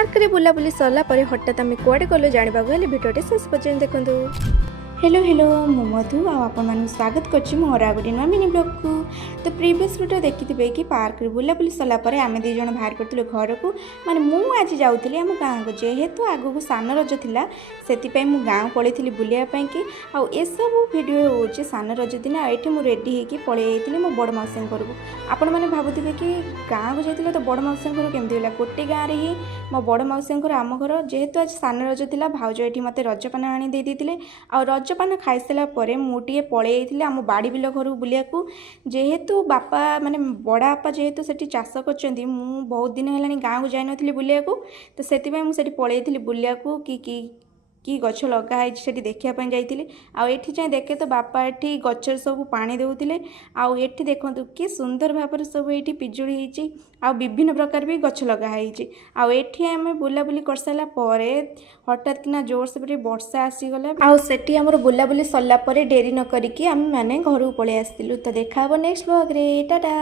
Park रे बुलाबुली सरला परे हठात आम कुआडे गलु जाना भिडियोटे शेष पर्यटन देखु। हेलो हेलो मु मधु आपन स्वागत करछि मोर आगोटी नुआ मिनी ब्लॉग को। तो प्रीवियस वीडियो देखिथिबे कि पार्क रे बुलाबुली सरला परे आमे दी जण बाहर करथिलु घर को। माने मु आज जाउथली हम गाँ को, जेहेतु आगो को सान रज थिला सेति पई मु गाँ पळेथिली बुलिया पई कि आ ए सब वीडियो होछि सान रज दिन। एठी मु रेडी हेकी पळे आइथिली मो बड़ मौसी घर को। आपन माने भाबुथिबे कि गाँ को जाइथिले तो बड़ मौसी घर केमति होला, कोटे गाँ रे ही मो बड़ मौसी घर आम घर। जेहेतु आज सान रज थिला भाउज एठी मते रजपान आनी दे दिथिले आ रजपान खाई सारा पर मुझे पलि जाइए आम बाड़ी बिल घर बुलिया। जेहेतु बापा माने बड़ा बापा जेहेतु सेठी चाष कर बहुत दिन है गाँव को जाई नथली बुलिया, तो से मुझे पलि जाइए बुलिया कि गछ लगाई से देखापी जाइए। आठी जाए देखे तो बापा एठी गचर सब पानी देउथिले। आउ एठी देखंतु कि सुंदर भाव सब ये पिजुड़ी होइछि आ विभिन्न प्रकार भी गछ लगाई। आठी आम बुलाबुली कर सारा पर हठात किना जोर से वर्षा आसीगला। आउ सेठी हमर बुलाबुली सरला पर डेरी न करिकी आम माने घर को पळेई आस्तिलु। तो देखा नेक्स्ट ब्लॉग रे, टाटा।